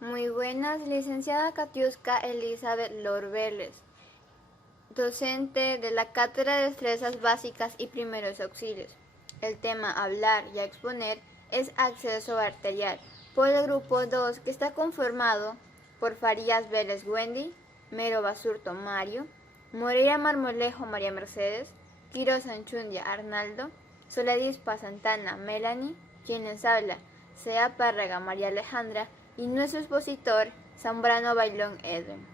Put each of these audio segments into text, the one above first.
Muy buenas, licenciada Katiuska Elizabeth Lorbeles, docente de la Cátedra de Destrezas Básicas y Primeros Auxilios. El tema a hablar y a exponer es acceso arterial, por el grupo 2 que está conformado por Farías Vélez Wendy, Mero Basurto Mario, Moreira Marmolejo María Mercedes, Quiroz Anchundia Arnaldo, Soledispa Santana Melanie, quien les habla, Sea Párraga María Alejandra, y nuestro expositor, Zambrano Bailón Edwin.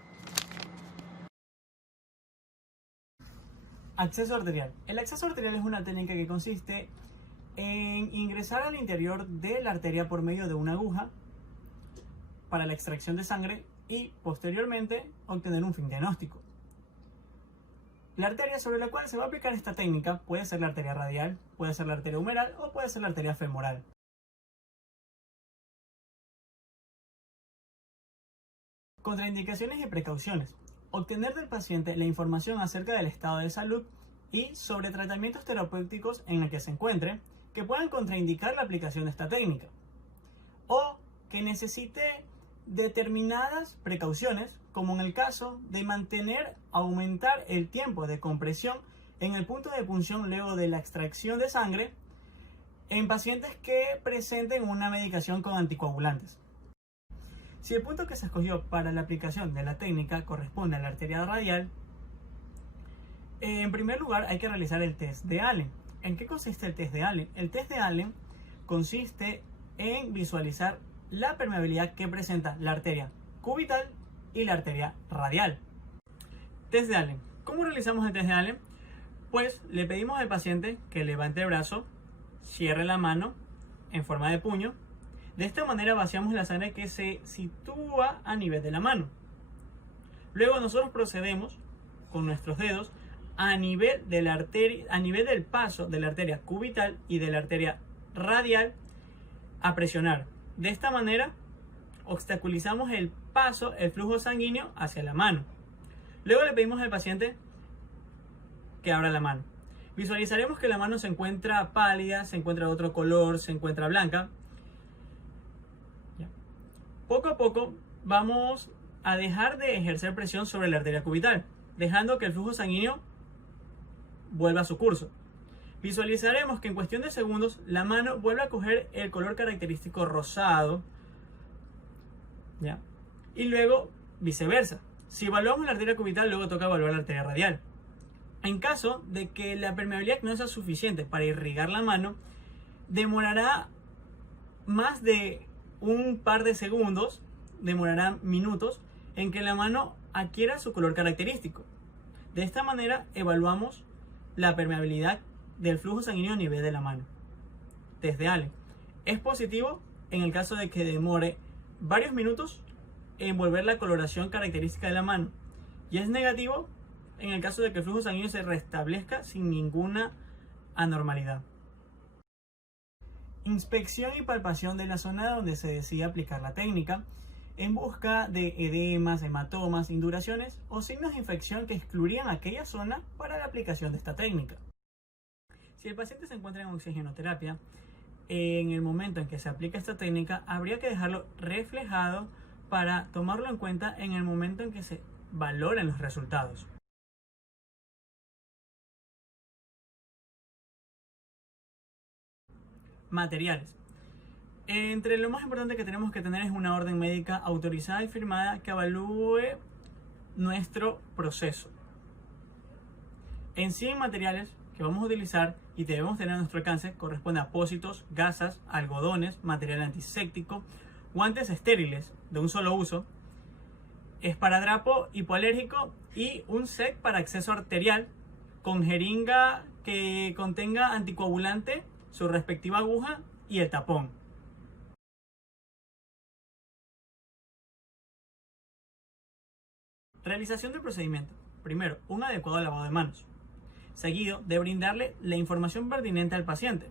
Acceso arterial. El acceso arterial es una técnica que consiste en ingresar al interior de la arteria por medio de una aguja para la extracción de sangre y posteriormente obtener un fin diagnóstico. La arteria sobre la cual se va a aplicar esta técnica puede ser la arteria radial, puede ser la arteria humeral o puede ser la arteria femoral. Contraindicaciones y precauciones. Obtener del paciente la información acerca del estado de salud y sobre tratamientos terapéuticos en el que se encuentre que puedan contraindicar la aplicación de esta técnica o que necesite determinadas precauciones, como en el caso de aumentar el tiempo de compresión en el punto de punción luego de la extracción de sangre en pacientes que presenten una medicación con anticoagulantes. Si el punto que se escogió para la aplicación de la técnica corresponde a la arteria radial, en primer lugar hay que realizar el test de Allen. ¿En qué consiste el test de Allen? El test de Allen consiste en visualizar la permeabilidad que presenta la arteria cubital y la arteria radial. Test de Allen. ¿Cómo realizamos el test de Allen? Pues le pedimos al paciente que levante el brazo, cierre la mano en forma de puño. De esta manera vaciamos la sangre que se sitúa a nivel de la mano. Luego nosotros procedemos con nuestros dedos a nivel de la arteria, a nivel del paso de la arteria cubital y de la arteria radial a presionar. De esta manera obstaculizamos el paso, el flujo sanguíneo hacia la mano. Luego le pedimos al paciente que abra la mano. Visualizaremos que la mano se encuentra pálida, se encuentra de otro color, se encuentra blanca. Poco a poco vamos a dejar de ejercer presión sobre la arteria cubital, dejando que el flujo sanguíneo vuelva a su curso. Visualizaremos que en cuestión de segundos la mano vuelve a coger el color característico rosado, ¿ya? Y luego viceversa. Si evaluamos la arteria cubital, luego toca evaluar la arteria radial. En caso de que la permeabilidad no sea suficiente para irrigar la mano, demorará más de un par de segundos, demorará minutos, en que la mano adquiera su color característico. De esta manera evaluamos la permeabilidad del flujo sanguíneo a nivel de la mano. Test de Allen. Es positivo en el caso de que demore varios minutos en volver la coloración característica de la mano. Y es negativo en el caso de que el flujo sanguíneo se restablezca sin ninguna anormalidad. Inspección y palpación de la zona donde se decide aplicar la técnica en busca de edemas, hematomas, induraciones o signos de infección que excluirían aquella zona para la aplicación de esta técnica. Si el paciente se encuentra en oxigenoterapia, en el momento en que se aplica esta técnica habría que dejarlo reflejado para tomarlo en cuenta en el momento en que se valoren los resultados. Materiales. Entre lo más importante que tenemos que tener es una orden médica autorizada y firmada que evalúe nuestro proceso. En sí, materiales que vamos a utilizar y debemos tener a nuestro alcance corresponde a apósitos, gasas, algodones, material antiséptico, guantes estériles de un solo uso, esparadrapo hipoalérgico y un set para acceso arterial con jeringa que contenga anticoagulante, su respectiva aguja y el tapón. Realización del procedimiento. Primero, un adecuado lavado de manos. Seguido de brindarle la información pertinente al paciente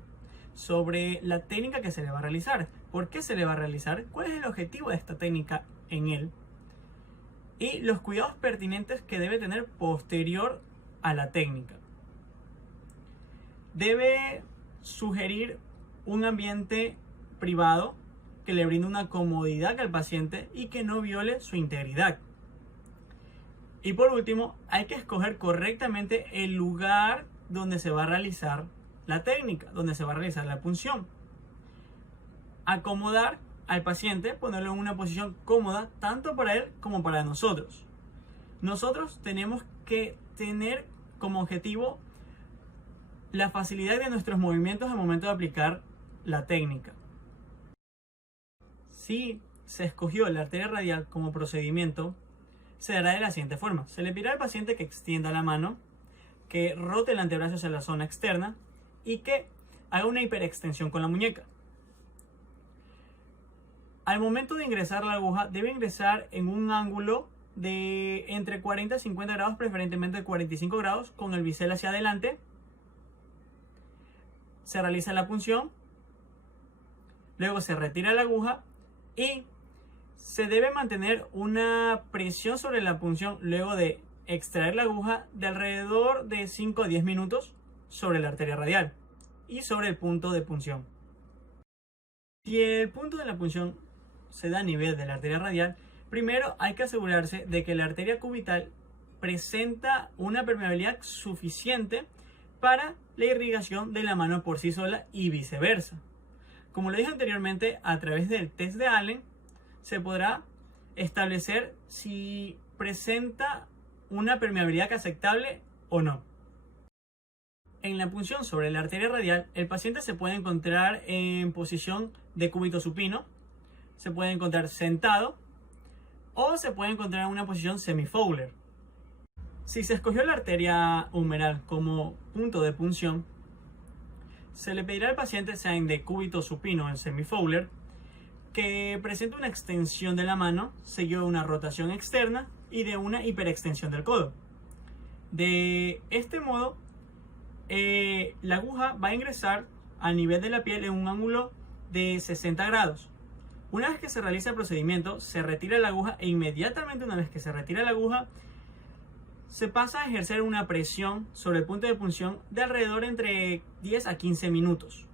sobre la técnica que se le va a realizar, por qué se le va a realizar, cuál es el objetivo de esta técnica en él y los cuidados pertinentes que debe tener posterior a la técnica. Debe sugerir un ambiente privado que le brinde una comodidad al paciente y que no viole su integridad. Y por último, hay que escoger correctamente el lugar donde se va a realizar la técnica, donde se va a realizar la punción. Acomodar al paciente, ponerlo en una posición cómoda tanto para él como para nosotros. Nosotros tenemos que tener como objetivo la facilidad de nuestros movimientos al momento de aplicar la técnica. Si se escogió la arteria radial como procedimiento, se dará de la siguiente forma. Se le pedirá al paciente que extienda la mano, que rote el antebrazo hacia la zona externa y que haga una hiperextensión con la muñeca. Al momento de ingresar la aguja, debe ingresar en un ángulo de entre 40 y 50 grados, preferentemente 45 grados, con el bisel hacia adelante. Se realiza la punción, luego se retira la aguja y se debe mantener una presión sobre la punción luego de extraer la aguja de alrededor de 5 a 10 minutos sobre la arteria radial y sobre el punto de punción. Si el punto de la punción se da a nivel de la arteria radial, primero hay que asegurarse de que la arteria cubital presenta una permeabilidad suficiente para la irrigación de la mano por sí sola y viceversa. Como lo dije anteriormente, a través del test de Allen se podrá establecer si presenta una permeabilidad aceptable o no. En la punción sobre la arteria radial, el paciente se puede encontrar en posición de cúbito supino, se puede encontrar sentado o se puede encontrar en una posición semi-Fowler. Si se escogió la arteria humeral como punto de punción, se le pedirá al paciente, sea en decúbito supino o en semi-Fowler, que presente una extensión de la mano, seguido de una rotación externa y de una hiperextensión del codo. De este modo, la aguja va a ingresar a nivel de la piel en un ángulo de 60 grados. Una vez que se realiza el procedimiento, se retira la aguja e inmediatamente una vez que se retira la aguja, se pasa a ejercer una presión sobre el punto de punción de alrededor entre 10 a 15 minutos.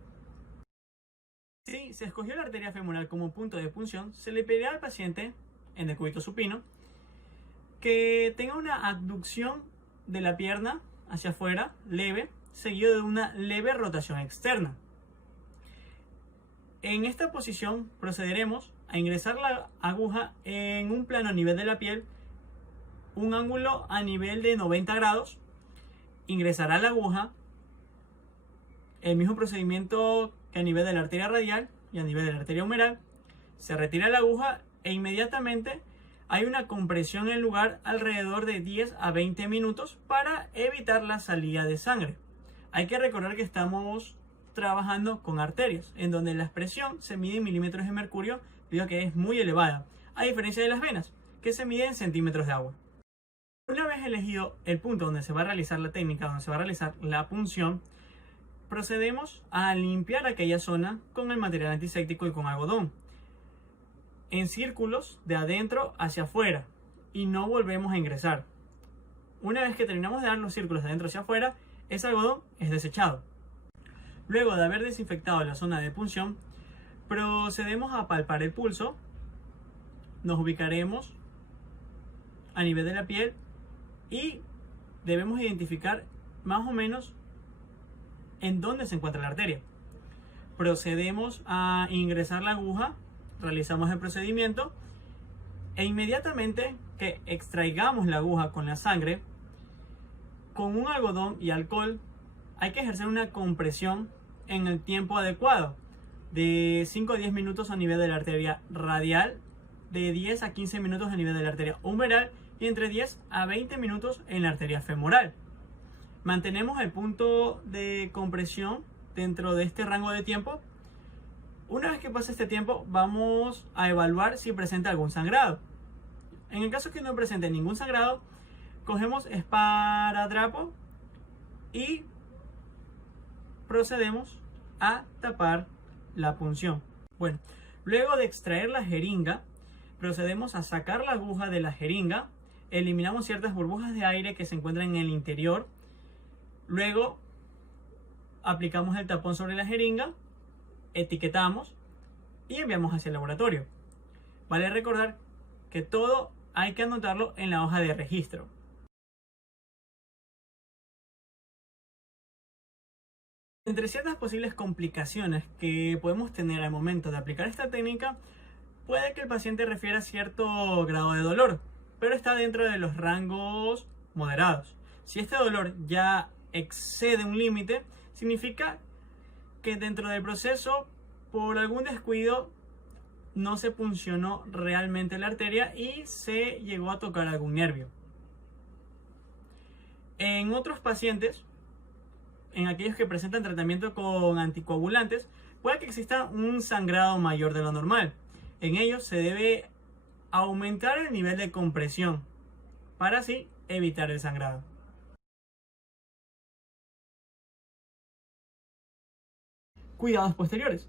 Si se escogió la arteria femoral como punto de punción, se le pedirá al paciente, en decúbito supino, que tenga una abducción de la pierna hacia afuera, leve, seguido de una leve rotación externa. En esta posición procederemos a ingresar la aguja en un plano a nivel de la piel, un ángulo a nivel de 90 grados. Ingresará la aguja, el mismo procedimiento que a nivel de la arteria radial y a nivel de la arteria humeral. Se retira la aguja e inmediatamente hay una compresión en el lugar alrededor de 10 a 20 minutos para evitar la salida de sangre. Hay que recordar que estamos trabajando con arterias, en donde la presión se mide en milímetros de mercurio, debido a que es muy elevada, a diferencia de las venas, que se mide en centímetros de agua. Una vez elegido el punto donde se va a realizar la técnica, donde se va a realizar la punción, procedemos a limpiar aquella zona con el material antiséptico y con algodón, en círculos de adentro hacia afuera, y no volvemos a ingresar. Una vez que terminamos de dar los círculos de adentro hacia afuera, ese algodón es desechado. Luego de haber desinfectado la zona de punción, procedemos a palpar el pulso. Nos ubicaremos a nivel de la piel y debemos identificar más o menos en dónde se encuentra la arteria. Procedemos a ingresar la aguja, realizamos el procedimiento e inmediatamente que extraigamos la aguja con la sangre, con un algodón y alcohol, hay que ejercer una compresión en el tiempo adecuado, de 5 a 10 minutos a nivel de la arteria radial, de 10 a 15 minutos a nivel de la arteria humeral y entre 10 a 20 minutos en la arteria femoral. Mantenemos el punto de compresión dentro de este rango de tiempo. Una vez que pase este tiempo, vamos a evaluar si presenta algún sangrado. En el caso que no presente ningún sangrado, cogemos esparadrapo y procedemos a tapar la punción. Bueno, luego de extraer la jeringa, procedemos a sacar la aguja de la jeringa, eliminamos ciertas burbujas de aire que se encuentran en el interior, luego aplicamos el tapón sobre la jeringa, etiquetamos y enviamos hacia el laboratorio. Vale recordar que todo hay que anotarlo en la hoja de registro. Entre ciertas posibles complicaciones que podemos tener al momento de aplicar esta técnica, puede que el paciente refiera cierto grado de dolor, pero está dentro de los rangos moderados. Si este dolor ya excede un límite, significa que dentro del proceso, por algún descuido, no se puncionó realmente la arteria y se llegó a tocar algún nervio. En otros pacientes, en aquellos que presentan tratamiento con anticoagulantes, puede que exista un sangrado mayor de lo normal. En ellos se debe aumentar el nivel de compresión para así evitar el sangrado. Cuidados posteriores.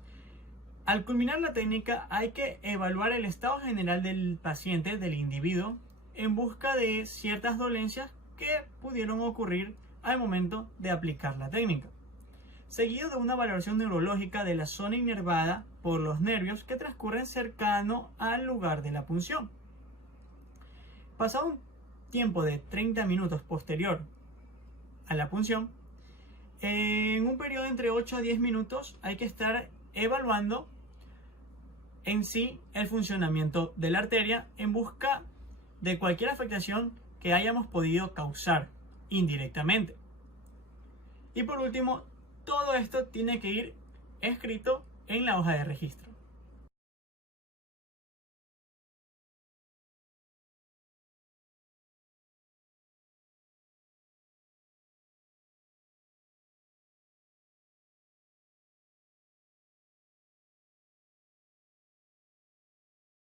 Al culminar la técnica hay que evaluar el estado general del paciente, del individuo, en busca de ciertas dolencias que pudieron ocurrir al momento de aplicar la técnica, seguido de una valoración neurológica de la zona inervada por los nervios que transcurren cercano al lugar de la punción. Pasado un tiempo de 30 minutos posterior a la punción, en un periodo entre 8 a 10 minutos hay que estar evaluando en sí el funcionamiento de la arteria en busca de cualquier afectación que hayamos podido causar indirectamente. Y por último, todo esto tiene que ir escrito en la hoja de registro.